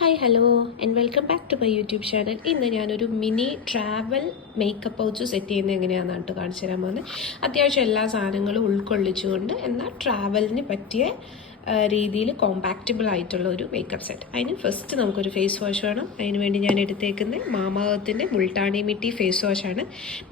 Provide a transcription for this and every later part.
Hi hello and welcome back to my YouTube channel. ഇന്ന് ഞാനൊരു mini travel makeup pouch set ചെയ്യുന്നത് എങ്ങനെയാണെന്നാണ് കേട്ടോ കാണിച്ചു തരാൻ പോകുന്നത്. അത്യാവശ്യം എല്ലാ സാധനങ്ങളും ഉൾക്കൊള്ളിച്ചുകൊണ്ട് എന്നാൽ ട്രാവലിന് പറ്റിയ രീതിയിൽ കോമ്പാക്റ്റബിൾ ആയിട്ടുള്ള ഒരു മേക്കപ്പ് സെറ്റ്. അതിന് ഫസ്റ്റ് നമുക്കൊരു ഫേസ് വാഷ് വേണം. അതിന് വേണ്ടി ഞാൻ എടുത്തേക്കുന്നത് മാമാഅർത്തിൻ്റെ മുൾട്ടാനി മിട്ടി ഫേസ് വാഷാണ്.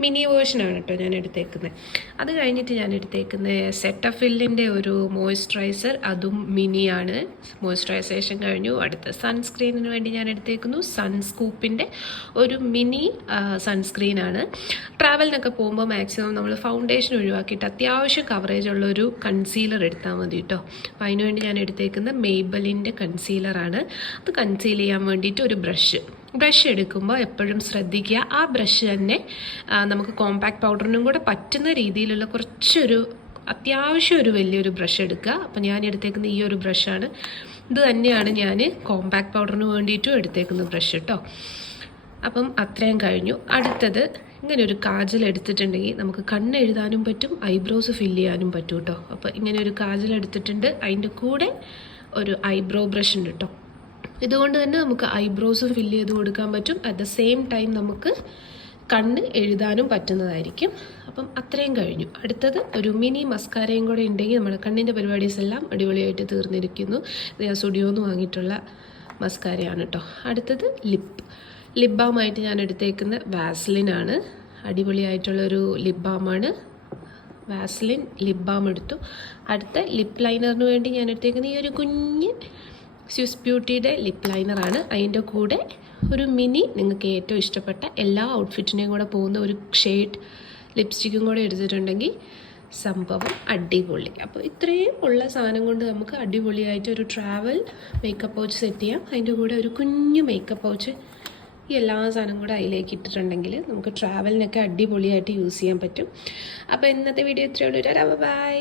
മിനി വേർഷനാണ് കേട്ടോ ഞാൻ എടുത്തേക്കുന്നത്. അത് കഴിഞ്ഞിട്ട് ഞാൻ എടുത്തേക്കുന്നത് സെറ്റഫില്ലിൻ്റെ ഒരു മോയ്സ്ചറൈസർ, അതും മിനിയാണ്. മോയ്സ്ചറൈസേഷൻ കഴിഞ്ഞു. അടുത്ത സൺസ്ക്രീനിന് വേണ്ടി ഞാൻ എടുത്തേക്കുന്നു സൺസ്കൂപ്പിൻ്റെ ഒരു മിനി സൺസ്ക്രീനാണ്. ട്രാവലിനൊക്കെ പോകുമ്പോൾ മാക്സിമം നമ്മൾ ഫൗണ്ടേഷൻ ഒഴിവാക്കിയിട്ട് അത്യാവശ്യം കവറേജ് ഉള്ള ഒരു കൺസീലർ എടുത്താൽ മതി കേട്ടോ. അപ്പോൾ അതിനുവേണ്ടി ഞാൻ എടുത്തേക്കുന്ന മെയ്ബലിൻ്റെ കൺസീലറാണ്. അത് കൺസീൽ ചെയ്യാൻ വേണ്ടിയിട്ട് ഒരു ബ്രഷ് എടുക്കുമ്പോൾ എപ്പോഴും ശ്രദ്ധിക്കുക, ആ ബ്രഷ് തന്നെ നമുക്ക് കോമ്പാക്ട് പൗഡറിനും കൂടെ പറ്റുന്ന രീതിയിലുള്ള അത്യാവശ്യം ഒരു വലിയൊരു ബ്രഷ് എടുക്കുക. അപ്പോൾ ഞാൻ എടുത്തേക്കുന്ന ഈ ഒരു ബ്രഷാണ്. ഇത് തന്നെയാണ് ഞാൻ കോമ്പാക്ട് പൗഡറിന് വേണ്ടിയിട്ടും എടുത്തേക്കുന്ന ബ്രഷ് കേട്ടോ. അപ്പം അത്രയും കഴിഞ്ഞു. അടുത്തത് ഇങ്ങനെ ഒരു കാജൽ എടുത്തിട്ടുണ്ടെങ്കിൽ നമുക്ക് കണ്ണെഴുതാനും പറ്റും, ഐബ്രോസ് ഫില്ല് ചെയ്യാനും പറ്റും കേട്ടോ. അപ്പോൾ ഇങ്ങനെ ഒരു കാജൽ എടുത്തിട്ടുണ്ട്, അതിൻ്റെ കൂടെ ഒരു ഐബ്രോ ബ്രഷ് ഉണ്ട് കേട്ടോ. ഇതുകൊണ്ട് തന്നെ നമുക്ക് ഐബ്രോസും ഫില്ല് ചെയ്ത് കൊടുക്കാൻ പറ്റും. അറ്റ് ദ സെയിം ടൈം നമുക്ക് കണ്ണ് എഴുതാനും പറ്റുന്നതായിരിക്കും. അപ്പം അത്രയും കഴിഞ്ഞു. അടുത്തത് ഒരു മിനി മസ്കാരയും കൂടെ ഉണ്ടെങ്കിൽ നമ്മുടെ കണ്ണിൻ്റെ പരിപാടീസ് എല്ലാം അടിപൊളിയായിട്ട് തീർന്നിരിക്കുന്നു. ഇത് ഞാൻ സ്റ്റുഡിയോന്ന് വാങ്ങിയിട്ടുള്ള മസ്കാരയാണ് കേട്ടോ. അടുത്തത് ലിപ് ബാമായിട്ട് ഞാൻ എടുത്തേക്കുന്ന വാസ്ലിനാണ്. അടിപൊളിയായിട്ടുള്ളൊരു ലിപ് ബാമാണ്. വാസ്ലിൻ ലിപ് ബാം എടുത്തു. അടുത്ത ലിപ്പ് ലൈനറിന് വേണ്ടി ഞാൻ എടുത്തേക്കുന്ന ഈ ഒരു കുഞ്ഞ് സ്വിസ് ബ്യൂട്ടിയുടെ ലിപ്പ് ലൈനറാണ്. അതിൻ്റെ കൂടെ ഒരു മിനി നിങ്ങൾക്ക് ഏറ്റവും ഇഷ്ടപ്പെട്ട എല്ലാ ഔട്ട്ഫിറ്റിനെയും കൂടെ പോകുന്ന ഒരു ഷെയ്ഡ് ലിപ്സ്റ്റിക്കും കൂടെ എടുത്തിട്ടുണ്ടെങ്കിൽ സംഭവം അടിപൊളി. അപ്പോൾ ഇത്രയും ഉള്ള സാധനം കൊണ്ട് നമുക്ക് അടിപൊളിയായിട്ട് ഒരു ട്രാവൽ മേക്കപ്പ് പൗച്ച് സെറ്റ് ചെയ്യാം. അതിൻ്റെ കൂടെ ഒരു കുഞ്ഞു മേക്കപ്പ് പൗച്ച് ഈ എല്ലാ സാധനം കൂടെ അതിലേക്ക് ഇട്ടിട്ടുണ്ടെങ്കിൽ നമുക്ക് ട്രാവലിനൊക്കെ അടിപൊളിയായിട്ട് യൂസ് ചെയ്യാൻ പറ്റും. അപ്പോൾ ഇന്നത്തെ വീഡിയോ ഇത്രയേ ഉള്ളൂ. ബൈ.